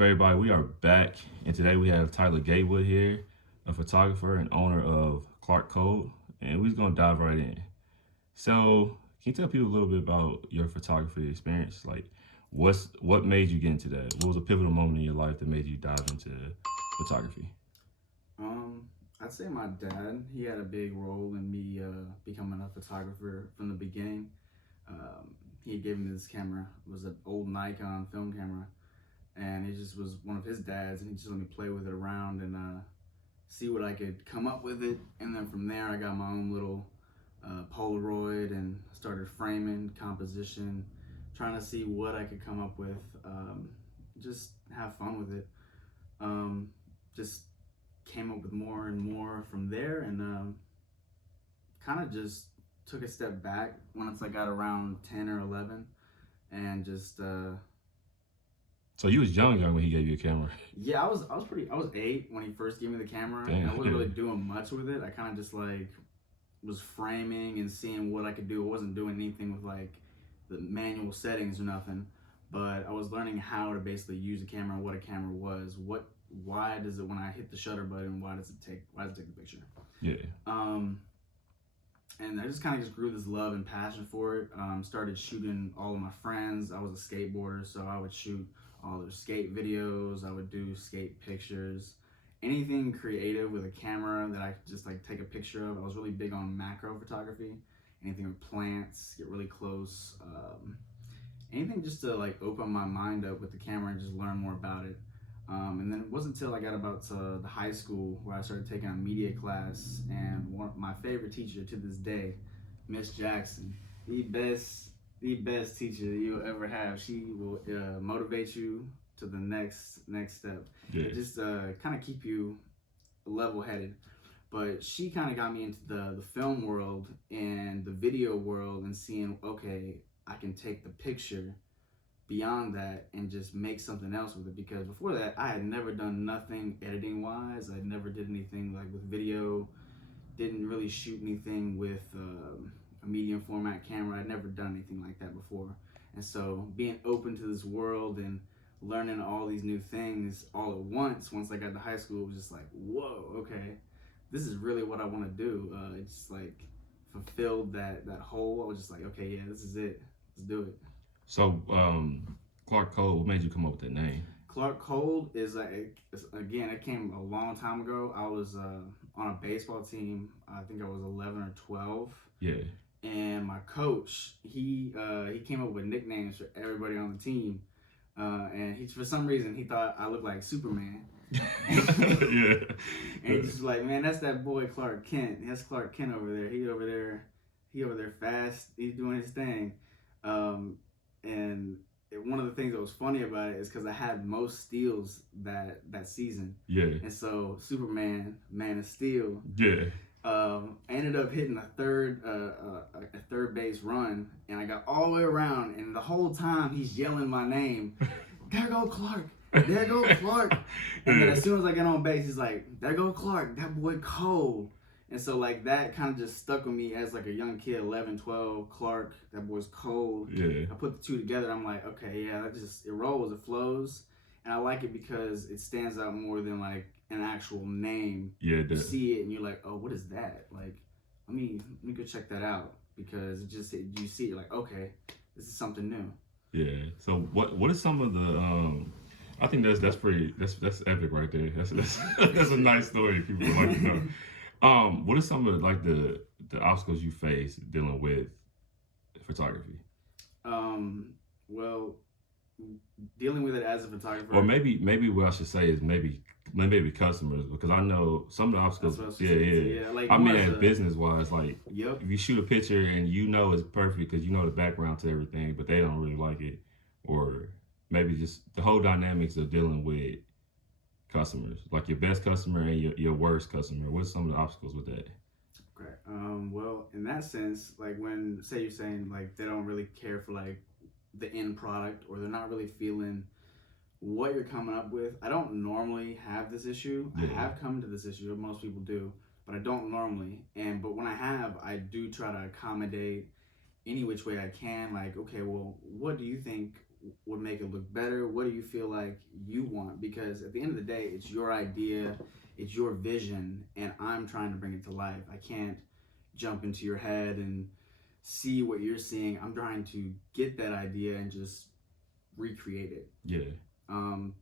Everybody, we are back, and today we have Tyler Gatewood here, a photographer and owner of Clark Code, and we're just gonna dive right in. So, can you tell people a little bit about your photography experience? Like, what made you get into that? What was a pivotal moment in your life that made you dive into photography? Um, I'd say my dad, he had a big role in me becoming a photographer from the beginning. He gave me this camera. It was an old Nikon film camera, and it just was one of his dad's, and he just let me play with it around and see what I could come up with it. And then from there, I got my own little Polaroid and started framing, composition, trying to see what I could come up with. Just have fun with it. Just came up with more and more from there, and kind of just took a step back once I got around 10 or 11, and just So you was young when he gave you a camera. yeah, I was 8 when he first gave me the camera. Damn, And I wasn't yeah. really doing much with it. I kind of just like was framing and seeing what I could do. I wasn't doing anything with like the manual settings or nothing, but I was learning how to basically use a camera, what a camera was, why does it, when I hit the shutter button, why does it take the picture? Yeah. And I just kind of just grew this love and passion for it. Started shooting all of my friends. I was a skateboarder, so I would shoot all their skate videos. I would do skate pictures, anything creative with a camera that I could just like take a picture of. I was really big on macro photography, anything with plants, get really close, anything just to like open my mind up with the camera and just learn more about it. And then it wasn't until I got about to the high school where I started taking a media class, and one of my favorite teacher to this day, Miss Jackson, the best teacher you'll ever have. She will motivate you to the next step. Yeah. Just kind of keep you level headed. But she kind of got me into the film world and the video world, and seeing, okay, I can take the picture beyond that and just make something else with it. Because before that, I had never done nothing editing wise. I never did anything like with video, didn't really shoot anything with a medium format camera. I'd never done anything like that before. And so being open to this world and learning all these new things all at once I got to high school, it was just like, whoa, okay, this is really what I want to do. It just like fulfilled that hole. I was just like, okay, yeah, this is it. Let's do it. So, Clark Code, what made you come up with that name? Clark Cole is like, again, it came a long time ago. I was on a baseball team. I think I was 11 or 12. Yeah. And my coach, he came up with nicknames for everybody on the team. And he, for some reason, he thought I looked like Superman. Yeah. And he's just like, man, that's that boy Clark Kent. That's Clark Kent over there. He over there fast. He's doing his thing. And one of the things that was funny about it is because I had most steals that season. Yeah. And so Superman, Man of Steel, Yeah. ended up hitting a third base run, and I got all the way around, and the whole time he's yelling my name, there go Clark, there go Clark. And then as soon as I get on base, he's like, there go Clark, that boy cold. And so like that kind of just stuck with me as like a young kid, 11, 12, Clark, that boy's cold. Yeah. I put the two together, I'm like, okay, yeah, it rolls, it flows. And I like it because it stands out more than like an actual name. Yeah. You see it and you're like, oh, what is that? Like, let me go check that out, because you see it, you're like, okay, this is something new. Yeah. So what is some of the I think that's epic right there. That's that's a nice story if people would like to know. What are some of like the obstacles you face dealing with photography? Well, dealing with it as a photographer, Or maybe what I should say is maybe customers, because I know some of the obstacles. That's what I was Yeah, saying. yeah. Yeah, like I mean, more as as a- business wise, like Yep. if you shoot a picture and you know it's perfect because you know the background to everything, but they don't really like it, or maybe just the whole dynamics of dealing with customers, like your best customer and your worst customer. What's some of the obstacles with that? Okay. Well, in that sense, like when, say you're saying like they don't really care for like the end product, or they're not really feeling what you're coming up with. I don't normally have this issue. Yeah. I have come to this issue. Most people do, but I don't normally. But when I have, I do try to accommodate any which way I can. Like, okay, well, what do you think would make it look better? What do you feel like you want? Because at the end of the day, it's your idea, it's your vision, and I'm trying to bring it to life. I can't jump into your head and see what you're seeing. I'm trying to get that idea and just recreate it. Yeah.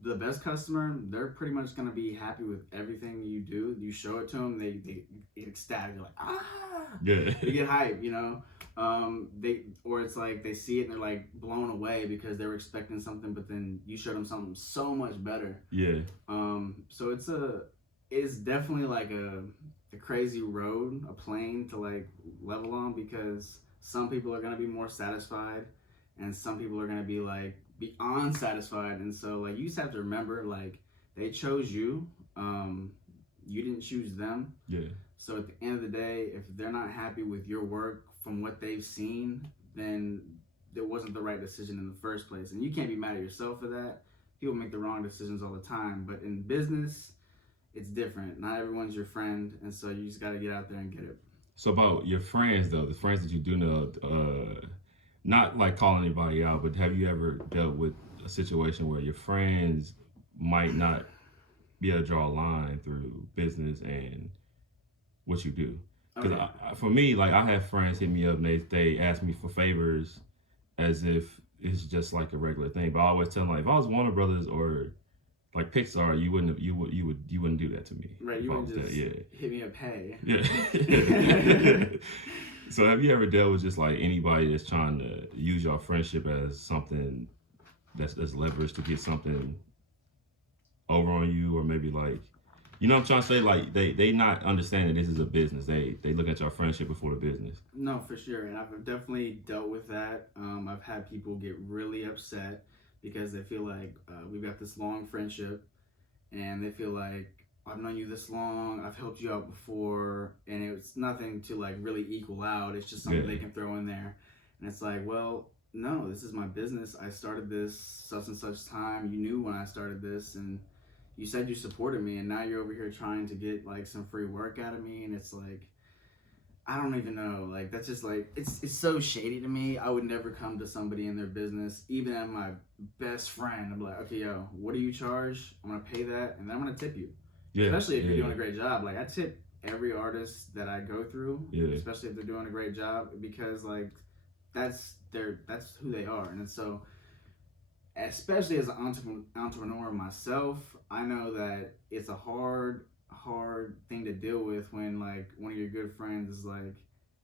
The best customer, they're pretty much gonna be happy with everything you do. You show it to them, they get ecstatic. They're like, ah, Yeah. they get hype, you know. Or it's like they see it and they're like blown away because they were expecting something, but then you showed them something so much better. Yeah. So it's definitely like a crazy road, a plane to like level on, because some people are gonna be more satisfied, and some people are gonna be like beyond satisfied. And so like you just have to remember, like, they chose you, you didn't choose them. Yeah. So at the end of the day, if they're not happy with your work from what they've seen, then it wasn't the right decision in the first place. And you can't be mad at yourself for that. People make the wrong decisions all the time, but in business, it's different. Not everyone's your friend, and so you just got to get out there and get it. So about your friends though, the friends that you do know, not like calling anybody out, but have you ever dealt with a situation where your friends might not be able to draw a line through business and what you do? Because for me, like, I have friends hit me up and they ask me for favors as if it's just like a regular thing. But I always tell them, like, if I was Warner Brothers or like Pixar, you wouldn't do that to me. Right, you wouldn't just hit me up, hey. Yeah. So have you ever dealt with just like anybody that's trying to use your friendship as something that's leverage to get something over on you, or maybe like, you know what I'm trying to say? Like they not understanding this is a business. They look at your friendship before the business. No, for sure. And I've definitely dealt with that. I've had people get really upset because they feel like we've got this long friendship, and they feel like, I've known you this long, I've helped you out before, and it's nothing to like really equal out. It's just something they can throw in there. And it's like, well, no, this is my business. I started this such and such time. You knew when I started this, and you said you supported me, and now you're over here trying to get like some free work out of me. And it's like, I don't even know. Like, that's just like, it's so shady to me. I would never come to somebody in their business, even at my best friend. I'm like, okay, yo, what do you charge? I'm gonna pay that, and then I'm gonna tip you. Yeah, especially if you're doing a great job. Like, I tip every artist that I go through, especially if they're doing a great job, because like that's who they are. And so, especially as an entrepreneur myself, I know that it's a hard thing to deal with when like one of your good friends is like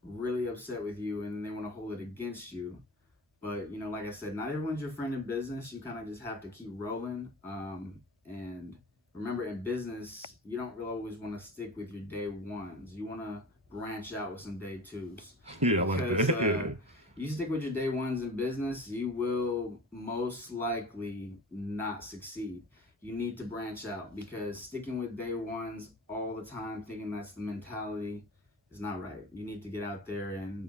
really upset with you and they want to hold it against you. But you know, like I said, not everyone's your friend in business. You kind of just have to keep rolling. And remember, in business, you don't really always want to stick with your day ones. You want to branch out with some day twos. Yeah, because you stick with your day ones in business, you will most likely not succeed. You need to branch out, because sticking with day ones all the time, thinking that's the mentality, is not right. You need to get out there and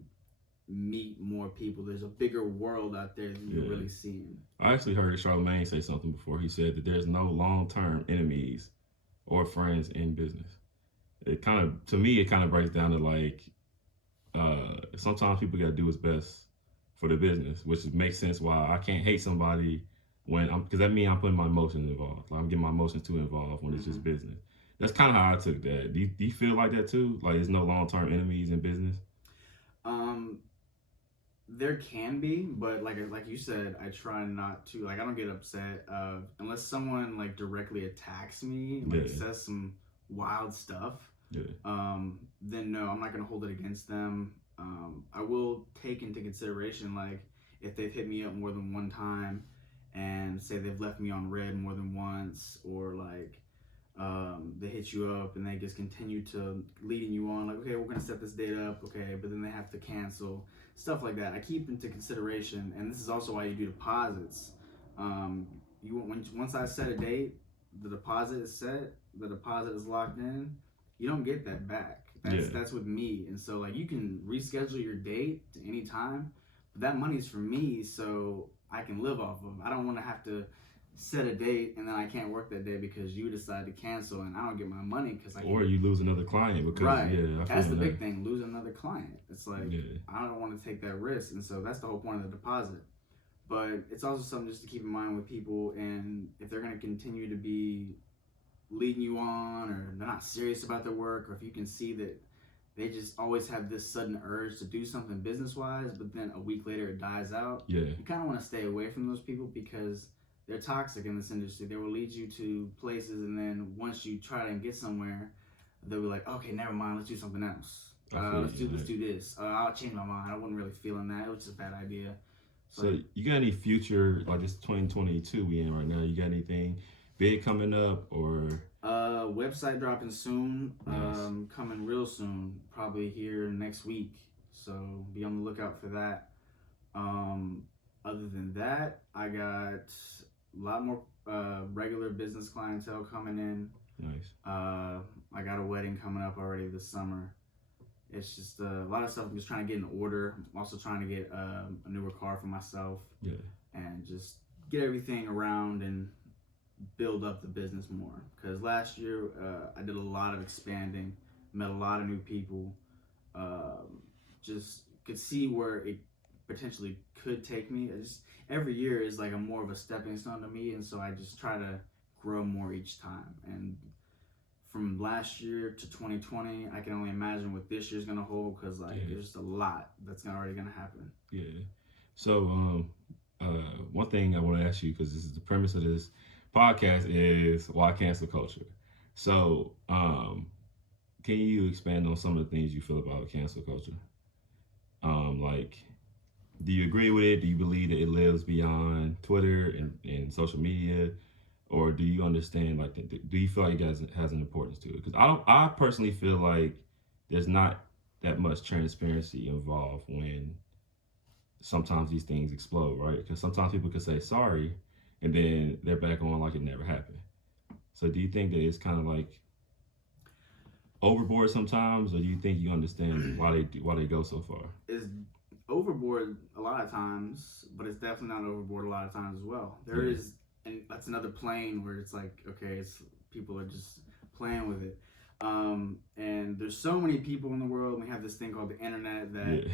meet more people. There's a bigger world out there than you're really seeing. I actually heard Charlamagne say something before. He said that there's no long-term enemies or friends in business. It kind of, to me, it kind of breaks down to like, sometimes people got to do what's best for the business, which makes sense why I can't hate somebody because that means I'm putting my emotions involved. Like, I'm getting my emotions too involved when it's just business. That's kind of how I took that. Do you feel like that too? Like, there's no long-term enemies in business? There can be, but like you said, I try not to. Like, I don't get upset unless someone like directly attacks me, like says some wild stuff. Then no, I'm not gonna hold it against them. I will take into consideration, like, if they've hit me up more than one time, and say they've left me on red more than once, or like they hit you up and they just continue to leading you on, like, okay, we're gonna set this date up, okay, but then they have to cancel, stuff like that. I keep into consideration, and this is also why you do deposits. Once I set a date, the deposit is set, the deposit is locked in. You don't get that back. That's with me. And so like, you can reschedule your date to any time, but that money's for me, so I can live off of. I don't want to have to set a date and then I can't work that day because you decide to cancel and I don't get my money or you lose another client because that's the big thing, lose another client. It's like I don't want to take that risk, and so that's the whole point of the deposit. But it's also something just to keep in mind with people, and if they're going to continue to be leading you on, or they're not serious about their work, or if you can see that they just always have this sudden urge to do something business wise, but then a week later it dies out. Yeah. You kind of want to stay away from those people because they're toxic in this industry. They will lead you to places, and then once you try to get somewhere, they'll be like, okay, never mind, let's do something else. Let's do this. I'll change my mind. I wasn't really feeling that. It was just a bad idea. So you got any future, like it's 2022 we in right now, you got anything big coming up, or? Website dropping soon. Nice. Coming real soon, probably here next week. So be on the lookout for that. Other than that, I got a lot more regular business clientele coming in. Nice. I got a wedding coming up already this summer. It's just a lot of stuff I'm just trying to get in order. I'm also trying to get a newer car for myself. Yeah. And just get everything around and build up the business more. Because last year I did a lot of expanding, met a lot of new people, just could see where it potentially could take me. Every year is like a more of a stepping stone to me, and so I just try to grow more each time. And from last year to 2020, I can only imagine what this year's gonna hold, because there's just a lot that's already gonna happen. Yeah. So one thing I want to ask you, because this is the premise of this podcast, is why cancel culture? So can you expand on some of the things you feel about cancel culture? Like, do you agree with it? Do you believe that it lives beyond Twitter and social media? Or do you understand, like, do you feel like it has an importance to it? Because I personally feel like there's not that much transparency involved when sometimes these things explode, right? Because sometimes people could say sorry, and then they're back on like it never happened. So do you think that it's kind of like overboard sometimes, or do you think you understand why they go so far? It's overboard a lot of times, but it's definitely not overboard a lot of times as well. There is. And that's another plane where it's like, okay, people are just playing with it. And there's so many people in the world. We have this thing called the internet that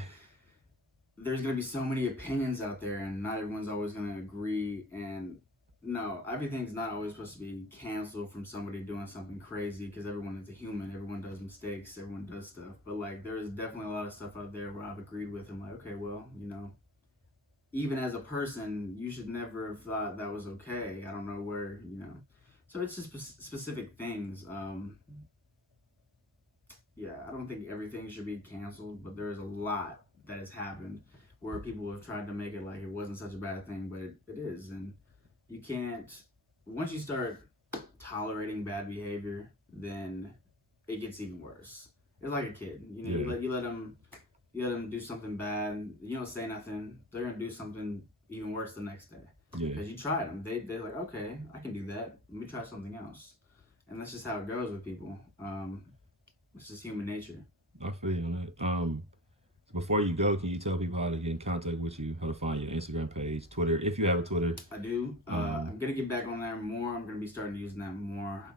there's going to be so many opinions out there, and not everyone's always going to agree. And no, everything's not always supposed to be canceled from somebody doing something crazy, because everyone is a human. Everyone does mistakes. Everyone does stuff. But like, there is definitely a lot of stuff out there where I've agreed with. I'm like, okay, well, even as a person, you should never have thought that was okay. I don't know where, So it's just specific things. I don't think everything should be canceled, but there is a lot that has happened where people have tried to make it like it wasn't such a bad thing, but it is. And you can't, once you start tolerating bad behavior, then it gets even worse. It's like a kid. You let them do something bad, you don't say nothing, they're gonna do something even worse the next day. Because you tried them. They're like, okay, I can do that. Let me try something else. And that's just how it goes with people. It's just human nature. I feel you on that. Before you go, can you tell people how to get in contact with you, how to find your Instagram page, Twitter, if you have a Twitter? I do. I'm gonna get back on there more. I'm gonna be starting using that more.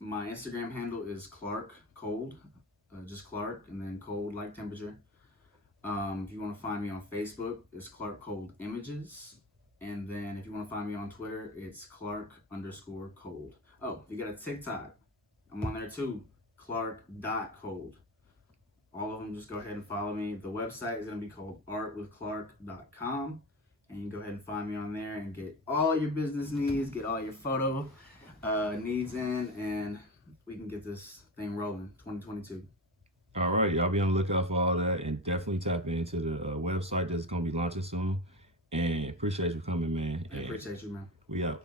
My Instagram handle is Clark Cold. Just Clark, and then cold like temperature. If you want to find me on Facebook, it's Clark Cold Images. And then if you want to find me on Twitter, it's Clark_Cold. Oh, if you got a TikTok, I'm on there too, Clark.Cold. All of them, just go ahead and follow me. The website is going to be called artwithclark.com. And you can go ahead and find me on there and get all your business needs, get all your photo needs in, and we can get this thing rolling, 2022. All right, y'all be on the lookout for all that, and definitely tap into the website that's going to be launching soon. And appreciate you coming, man. I appreciate you, man. We out.